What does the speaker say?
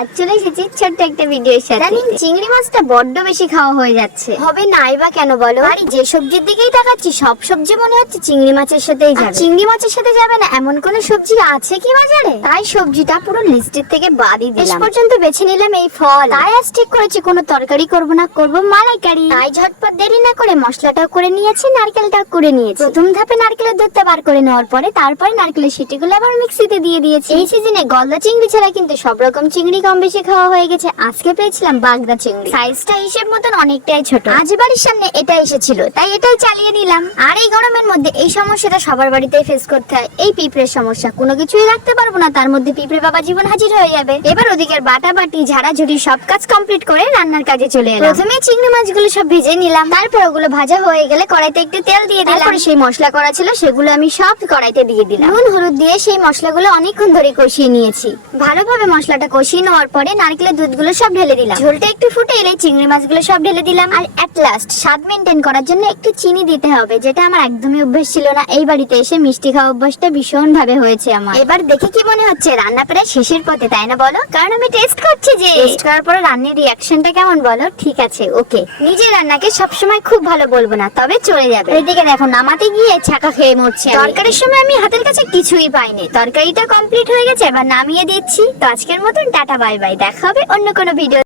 আজ চলে এসেছি ছোট্ট একটা ভিডিওর সাথে। জানেন চিংড়ি মাছটা বড্ড বেশি খাওয়া হয়ে যাচ্ছে, হবে নাই বা কেন বলো? আর যে সবজির দিকেই তাকাচ্ছি সব সবজি মনে হচ্ছে চিংড়ি মাছের সাথেই যাবে। চিংড়ি মাছের সাথে যাবে না এমন কোন সবজি আছে কি বাজারে? তাই সবজিটা পুরো লিস্টের থেকে বাদই দিলাম। শেষ পর্যন্ত বেছে নিলাম এই ফল। তাই আজ ঠিক করেছি কোনো তরকারি করব না, করব মালাইকারি। তাই ঝটপট দেরি না করে মশলাটাও করে নিয়েছি, নারকেলটাও করে নিয়েছি। প্রথম ধাপে নারকেলের দুধটা বার করে নেওয়ার পরে তারপরে নারকেলের শিটিগুলো আবার মিক্সিতে দিয়ে দিয়েছি। এই সিজনে গলদা চিংড়ি ছাড়া কিন্তু সব রকম চিংড়ি কম বেশি খাওয়া হয়ে গেছে। আজকে পেয়েছিলাম বাগদা চিংড়ি, সাইজটা হিসেব মতন অনেকটাই ছোট। আজ বাড়ির সামনে এটা এসেছিল তাই এটাই চালিয়ে নিলাম। আর এই গরমের মধ্যে এই সমস্যাটা সবার বাড়িতেই ফেস করতে হয়, এই পিঁপড়ের সমস্যা। কোনো কিছুই রাখতে পারবো না, তার মধ্যে পিঁপড়ে বাবা জীবন হাজির হয়ে যাবে। এবার ওদিকের বাটাবাটি ঝাড়াঝুড়ি সব কাজ কমপ্লিট করে রান্নার কাজে চলে এলাম। প্রথমে চিংড়ি মাছগুলো সব ভেজে নিলাম, তারপর ওগুলো ভাজা হয়ে গেলে কড়াইতে একটু তেল দিয়ে দিলাম। তারপরে সেই মশলা করা ছিল সেগুলো আমি সব কড়াইতে দিয়ে দিলাম। নুন হলুদ দিয়ে সেই মশলাগুলো অনেকক্ষণ ধরে কষিয়ে নিয়েছি। ভালোভাবে মশলাটা কষিয়ে নেওয়ার পরে নারকেলের দুধগুলো সব ঢেলে দিলাম। ঝোলটা একটু ফুটে এলে চিংড়ি মাছগুলো সব ঢেলে দিলাম। আর এট লাস্ট স্বাদ মেনটেন করার জন্য একটু চিনি দিতে হবে, যেটা আমার একদমই অভ্যাস ছিল না। এই বাড়িতে এসে মিষ্টি খাওয়া অভ্যাসটা ভীষণ ভাবে হয়েছে আমার। এবার দেখে কি মনে হচ্ছে রান্না প্রায় শেষের পথে, তাই না বলো? কারণ আমি টেস্ট করছি, যে টেস্ট করার পরে রান্নার রিঅ্যাকশনটা কেমন বলো? ঠিক আছে, ওকে। নিজের রান্নাকে সবসময় খুব ভালো বলবো না, তবে চলে যাবে। এদিকে দেখো নামাতে গিয়ে ছাকা খেয়ে মরছে। তরকারির সময় আমি হাতের কাছে কিছুই পাইনি। তরকারিটা কমপ্লিট হয়ে গেছে, এবার নামিয়ে দিচ্ছি। তো আজকের মতন টাটা বাই বাই, দেখা হবে অন্য কোনো ভিডিও।